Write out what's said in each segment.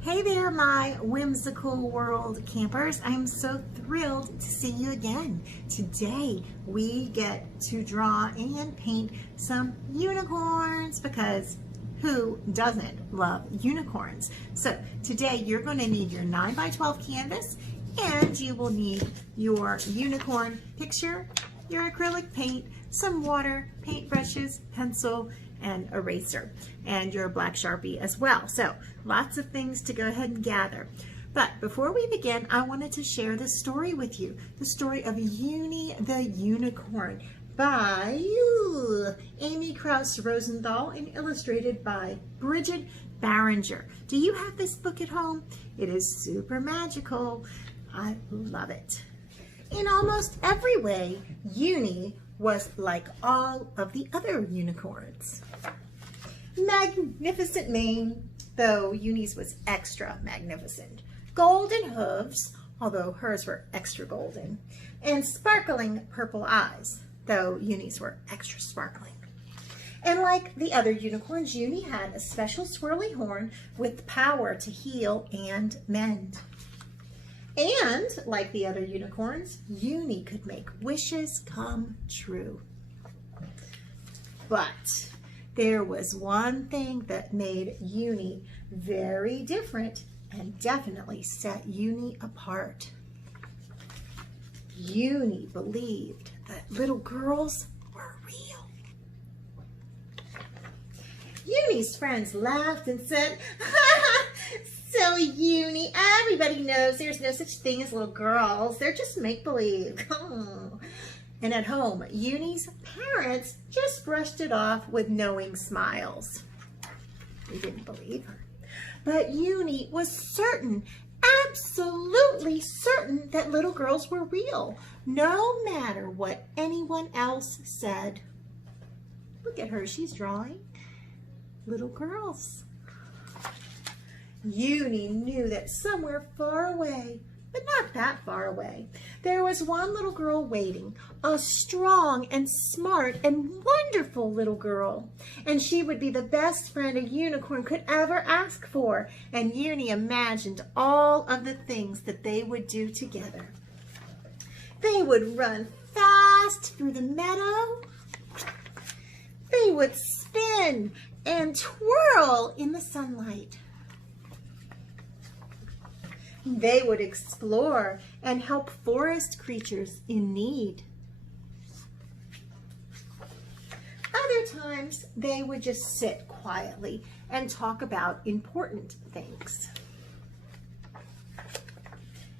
Hey there, my whimsical world campers. I'm so thrilled to see you again. Today we get to draw and paint some unicorns because who doesn't love unicorns? So today you're going to need your 9x12 canvas, and you will need your unicorn picture, your acrylic paint, some water, paintbrushes, pencil, and eraser, and your black Sharpie as well. So lots of things to go ahead and gather. But before we begin, I wanted to share this story with you, the story of Uni the Unicorn by Amy Krause Rosenthal and illustrated by Bridget Barringer. Do you have this book at home? It is super magical. I love it. In almost every way, Uni was like all of the other unicorns. Magnificent mane, though Uni's was extra magnificent. Golden hooves, although hers were extra golden. And sparkling purple eyes, though Uni's were extra sparkling. And like the other unicorns, Uni had a special swirly horn with power to heal and mend. And like the other unicorns, Uni could make wishes come true. But there was one thing that made Uni very different and definitely set Uni apart. Uni believed that little girls were real. Uni's friends laughed and said, "Silly Uni, everybody knows there's no such thing as little girls. They're just make-believe." And at home, Uni's parents just brushed it off with knowing smiles. They didn't believe her. But Uni was certain, absolutely certain, that little girls were real, no matter what anyone else said. Look at her, she's drawing little girls. Uni knew that somewhere far away, but not that far away, there was one little girl waiting, a strong and smart and wonderful little girl. And she would be the best friend a unicorn could ever ask for. And Uni imagined all of the things that they would do together. They would run fast through the meadow. They would spin and twirl in the sunlight. They would explore and help forest creatures in need. Other times, they would just sit quietly and talk about important things.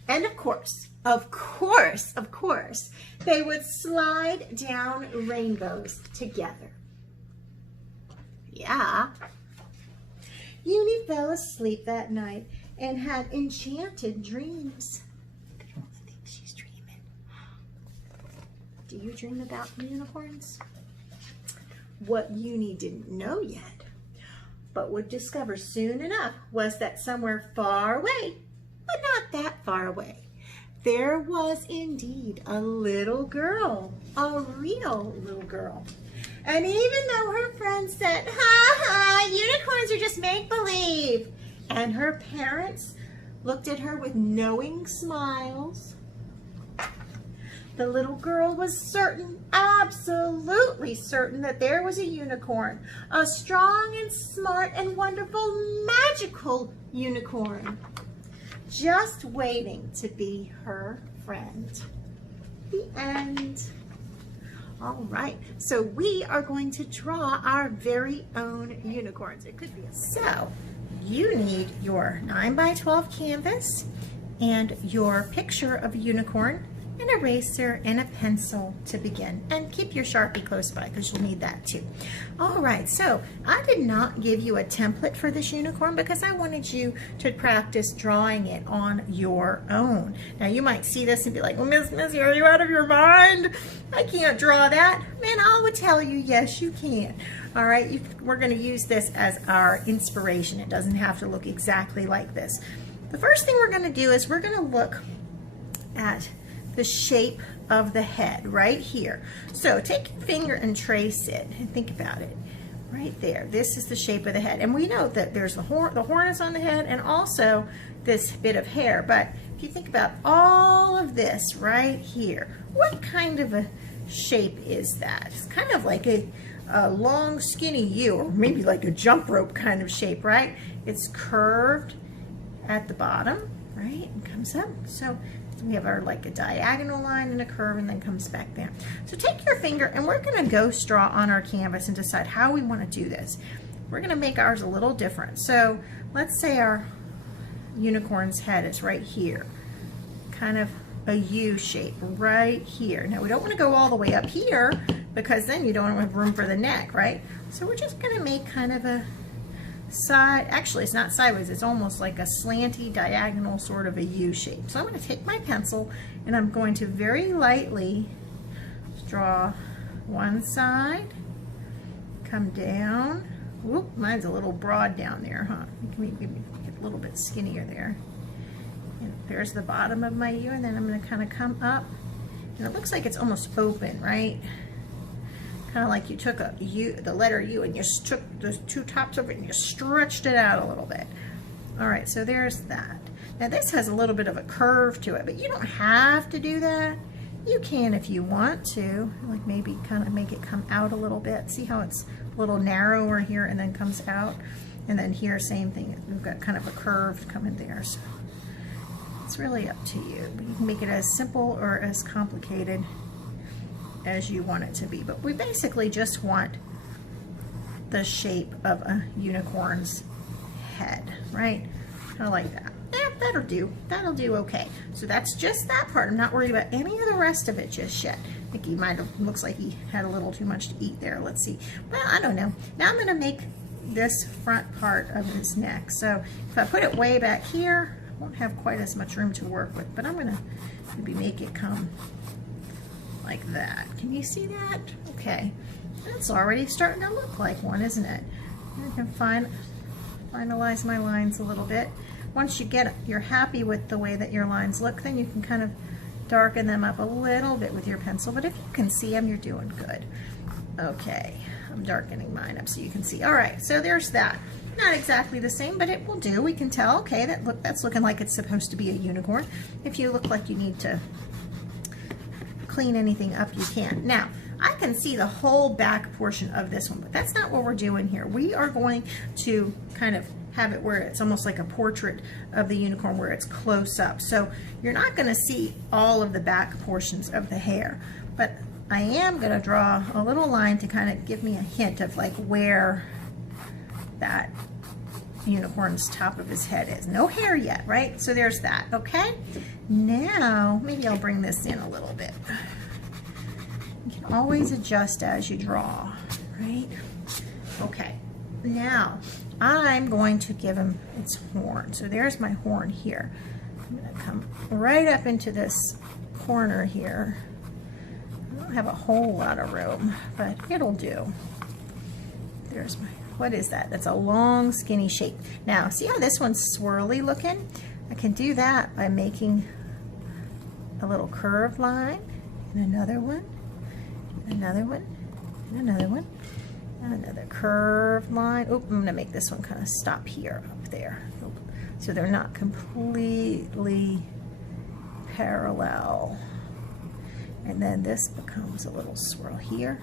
And of course, they would slide down rainbows together. Yeah. Uni fell asleep that night and had enchanted dreams. Look at all the things she's dreaming. Do you dream about unicorns? What Uni didn't know yet, but would discover soon enough, was that somewhere far away, but not that far away, there was indeed a little girl, a real little girl. And even though her friends said, "Ha ha, unicorns are just make-believe," and her parents looked at her with knowing smiles, the little girl was certain, absolutely certain, that there was a unicorn, a strong and smart and wonderful magical unicorn, just waiting to be her friend. The end. All right, so we are going to draw our very own unicorns. It could be a so. You need your 9x12 canvas and your picture of a unicorn, an eraser, and a pencil to begin. And keep your Sharpie close by because you'll need that too. All right, so I did not give you a template for this unicorn because I wanted you to practice drawing it on your own. Now you might see this and be like, "Well, Miss Missy, are you out of your mind? I can't draw that." And I would tell you, yes, you can. All right, we're going to use this as our inspiration. It doesn't have to look exactly like this. The first thing we're going to do is we're going to look at the shape of the head right here. So take your finger and trace it and think about it. right there. This is the shape of the head. And we know that there's the horn is on the head and also this bit of hair. But if you think about all of this right here, what kind of a shape is that? It's kind of like a long skinny U, or maybe like a jump rope kind of shape, right? It's curved at the bottom, right? And comes up. So we have our like a diagonal line and a curve and then comes back down. So take your finger and we're going to ghost draw on our canvas and decide how we want to do this. We're going to make ours a little different. So let's say our unicorn's head is right here, kind of a U shape right here. Now we don't want to go all the way up here because then you don't have room for the neck, right? So we're just going to make kind of a side, actually it's not sideways, it's almost like a slanty diagonal sort of a U shape. So I'm going to take my pencil and I'm going to very lightly draw one side, come down. Whoop, mine's a little broad down there, huh? Maybe get a little bit skinnier there. And there's the bottom of my U, and then I'm going to kind of come up, and it looks like it's almost open, right? Kind of like you took a U, the letter U, and you took the two tops of it and you stretched it out a little bit. All right, so there's that. Now this has a little bit of a curve to it, but you don't have to do that. You can if you want to, like maybe kind of make it come out a little bit. See how it's a little narrower here and then comes out? And then here, same thing. We've got kind of a curve coming there. So it's really up to you. But you can make it as simple or as complicated as you want it to be. But we basically just want the shape of a unicorn's head, right? Kind of like that. Yeah, that'll do. That'll do okay. So that's just that part. I'm not worried about any of the rest of it just yet. I think he might have, looks like he had a little too much to eat there. Let's see. Well, I don't know. Now I'm going to make this front part of his neck. So if I put it way back here, I won't have quite as much room to work with, but I'm going to maybe make it come like that. Can you see that? Okay. That's already starting to look like one, isn't it? I can finalize my lines a little bit. Once you're happy with the way that your lines look, then you can kind of darken them up a little bit with your pencil, but if you can see them, you're doing good. Okay, I'm darkening mine up so you can see. All right, so there's that. Not exactly the same, but it will do. We can tell, okay, that's looking like it's supposed to be a unicorn. If you look like you need to clean anything up, you can. Now, I can see the whole back portion of this one, but that's not what we're doing here. We are going to kind of have it where it's almost like a portrait of the unicorn where it's close up. So you're not going to see all of the back portions of the hair, but I am going to draw a little line to kind of give me a hint of like where that unicorn's top of his head is. No hair yet, right? So there's that, okay? Now, maybe I'll bring this in a little bit. You can always adjust as you draw, right? Okay, now I'm going to give him its horn. So there's my horn here. I'm going to come right up into this corner here. I don't have a whole lot of room, but it'll do. There's my, what is that? That's a long, skinny shape. Now, see how this one's swirly looking? I can do that by making a little curved line, and another one, and another one, and another one. Another curved line. Oh, I'm going to make this one kind of stop here, up there. So they're not completely parallel. And then this becomes a little swirl here,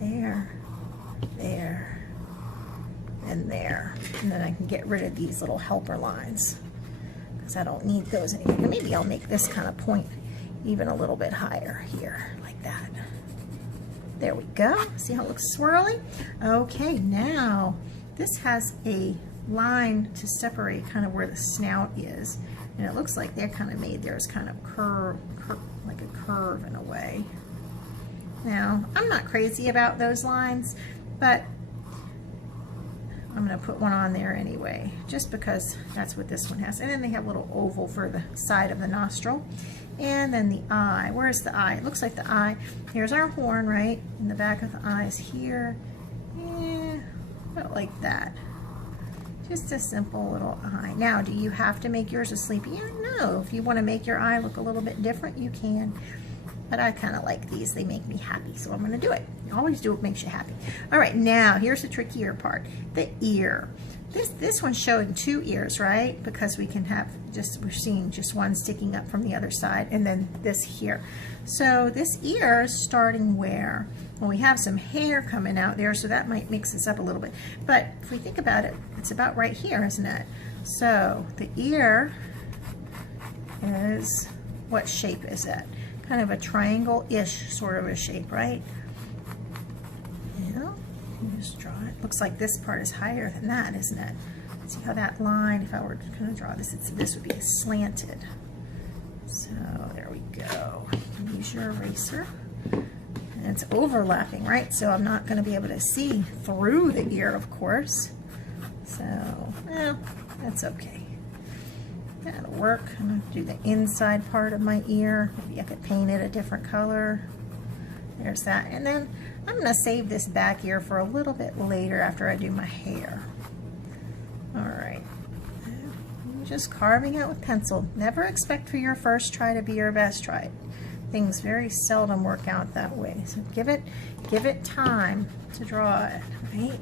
there, there, and there. And then I can get rid of these little helper lines because I don't need those anymore. And maybe I'll make this kind of point even a little bit higher here, like that. There we go. See how it looks swirly? Okay, now this has a line to separate kind of where the snout is. And it looks like they're kind of made theirs kind of like a curve in a way. Now, I'm not crazy about those lines, but I'm going to put one on there anyway, just because that's what this one has. And then they have a little oval for the side of the nostril. And then the eye. Where's the eye? It looks like the eye. Here's our horn, right? And the back of the eye is here. Yeah, about like that. Just a simple little eye. Now, do you have to make yours a sleepy eye? No. If you want to make your eye look a little bit different, you can. But I kind of like these. They make me happy, so I'm going to do it. Always do what makes you happy. All right, now here's the trickier part, the ear. This one's showing 2 ears, right? Because we can have we're seeing just one sticking up from the other side, and then this here. So this ear is starting where? Well, we have some hair coming out there, so that might mix this up a little bit. But if we think about it, it's about right here, isn't it? So the ear is, what shape is it? Kind of a triangle-ish sort of a shape, right? Yeah, just draw it. Looks like this part is higher than that, isn't it? See how that line, if I were to kind of draw this, this would be slanted. So there we go. Use your eraser. And it's overlapping, right? So I'm not going to be able to see through the ear, of course. So, well, that's okay. That'll work. I'm going to do the inside part of my ear. Maybe I could paint it a different color. There's that. And then I'm going to save this back ear for a little bit later after I do my hair. All right. I'm just carving out with pencil. Never expect for your first try to be your best try. Things very seldom work out that way. So give it time to draw it, right?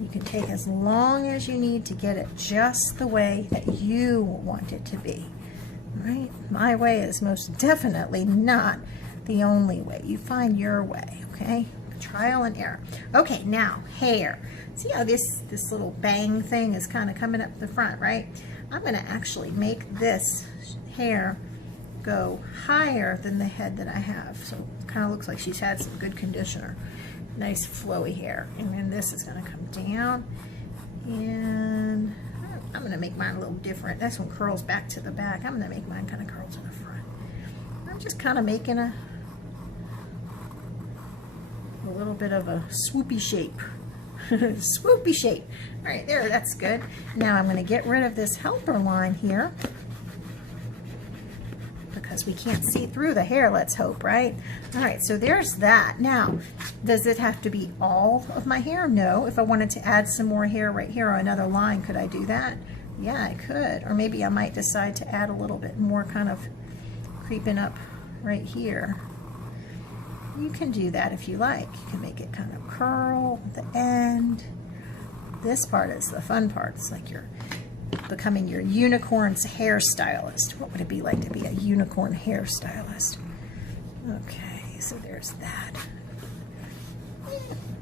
You can take as long as you need to get it just the way that you want it to be, right? My way is most definitely not the only way. You find your way, okay? Trial and error. Okay, now hair. See how this little bang thing is kind of coming up the front, right? I'm going to actually make this hair go higher than the head that I have. So it kind of looks like she's had some good conditioner. Nice flowy hair. And then this is going to come down. And I'm going to make mine a little different. This one curls back to the back. I'm going to make mine kind of curl to the front. I'm just kind of making a little bit of a swoopy shape. Swoopy shape. All right, there, that's good. Now I'm going to get rid of this helper line here because we can't see through the hair, let's hope, right? All right, so there's that. Now, does it have to be all of my hair? No. If I wanted to add some more hair right here or another line, could I do that? Yeah, I could. Or maybe I might decide to add a little bit more kind of creeping up right here. You can do that if you like. You can make it kind of curl at the end. This part is the fun part. It's like you're becoming your unicorn's hairstylist. What would it be like to be a unicorn hairstylist? Okay, so there's that.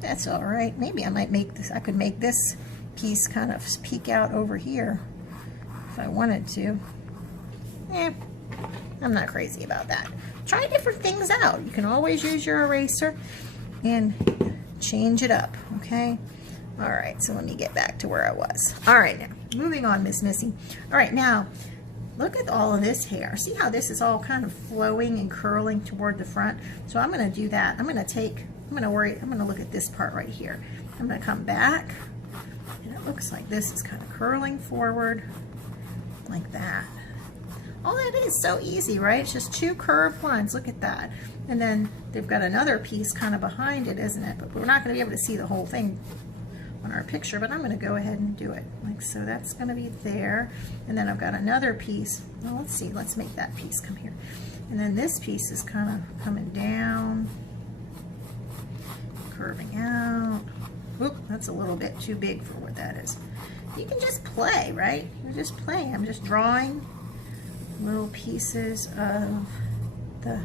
That's all right. Maybe I might make this, I could make this piece kind of peek out over here if I wanted to. I'm not crazy about that. Try different things out. You can always use your eraser and change it up, okay? All right, so let me get back to where I was. All right, now, moving on, Miss Missy. All right, now, look at all of this hair. See how this is all kind of flowing and curling toward the front? So I'm gonna do that. I'm gonna look at this part right here. I'm gonna come back, and it looks like this is kind of curling forward like that. All that is so easy, right? It's just 2 curved lines. Look at that. And then they've got another piece kind of behind it, isn't it? But we're not going to be able to see the whole thing on our picture, but I'm going to go ahead and do it. Like so, that's going to be there. And then I've got another piece. Well, let's see. Let's make that piece come here. And then this piece is kind of coming down, curving out. Oop, that's a little bit too big for what that is. You can just play, right? You're just playing. I'm just drawing little pieces of the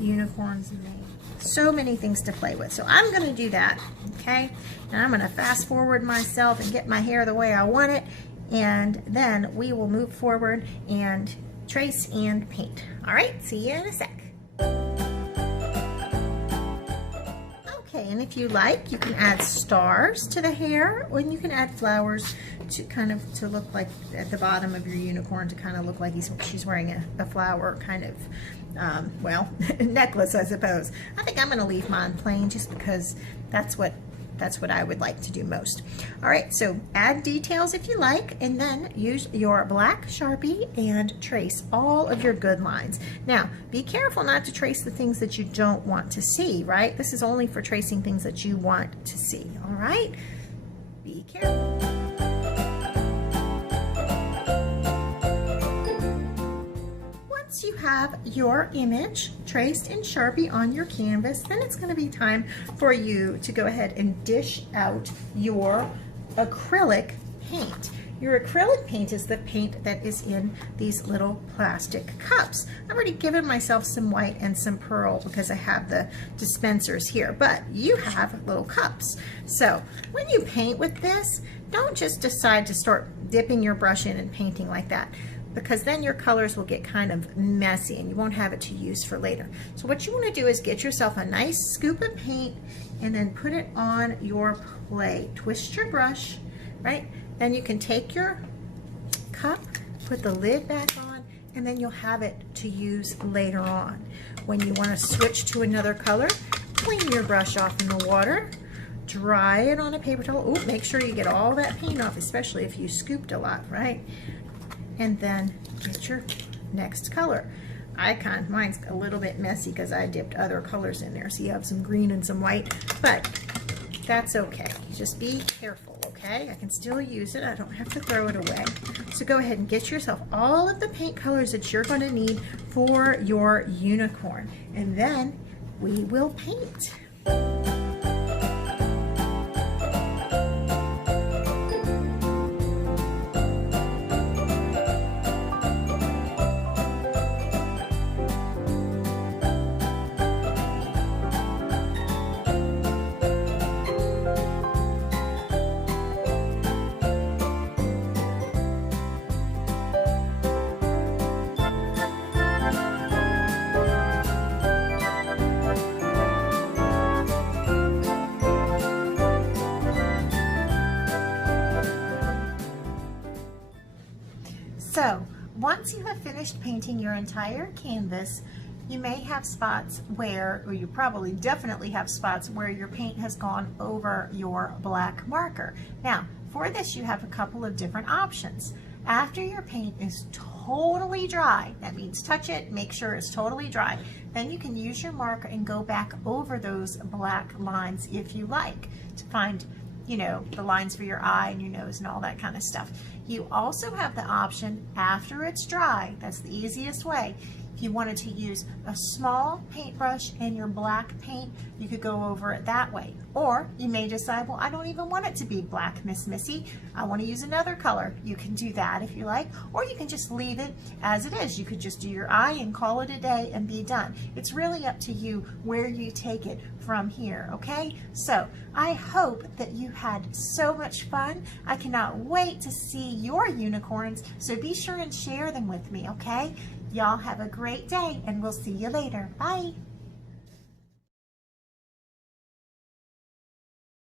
unicorn's name. So many things to play with. So I'm going to do that, okay? And I'm going to fast forward myself and get my hair the way I want it, and then we will move forward and trace and paint. All right, see you in a sec. Okay, and if you like, you can add stars to the hair, or you can add flowers to kind of to look like at the bottom of your unicorn, to kind of look like she's wearing a flower kind of, well, necklace, I suppose. I think I'm going to leave mine plain just because that's what I would like to do most. All right, so add details if you like, and then use your black Sharpie and trace all of your good lines. Now, be careful not to trace the things that you don't want to see, right? This is only for tracing things that you want to see, all right? Be careful. Once you have your image traced in Sharpie on your canvas, then it's going to be time for you to go ahead and dish out your acrylic paint. Your acrylic paint is the paint that is in these little plastic cups. I've already given myself some white and some pearl because I have the dispensers here, but you have little cups. So when you paint with this, don't just decide to start dipping your brush in and painting like that, because then your colors will get kind of messy and you won't have it to use for later. So what you want to do is get yourself a nice scoop of paint and then put it on your plate. Twist your brush, right? Then you can take your cup, put the lid back on, and then you'll have it to use later on. When you want to switch to another color, clean your brush off in the water, dry it on a paper towel. Ooh, make sure you get all that paint off, especially if you scooped a lot, right? And then get your next color. Mine's a little bit messy because I dipped other colors in there. So you have some green and some white, but that's okay. Just be careful, okay? I can still use it. I don't have to throw it away. So go ahead and get yourself all of the paint colors that you're going to need for your unicorn. And then we will paint. So once you have finished painting your entire canvas, you may have spots where, or you probably definitely have spots where your paint has gone over your black marker. Now, for this you have a couple of different options. After your paint is totally dry, that means touch it, make sure it's totally dry, then you can use your marker and go back over those black lines if you like to find, you know, the lines for your eye and your nose and all that kind of stuff. You also have the option after it's dry, that's the easiest way. If you wanted to use a small paintbrush and your black paint, you could go over it that way. Or you may decide, well, I don't even want it to be black, Miss Missy. I want to use another color. You can do that if you like, or you can just leave it as it is. You could just do your eye and call it a day and be done. It's really up to you where you take it from here, okay? So I hope that you had so much fun. I cannot wait to see your unicorns, so be sure and share them with me, okay? Y'all have a great day, and we'll see you later. Bye.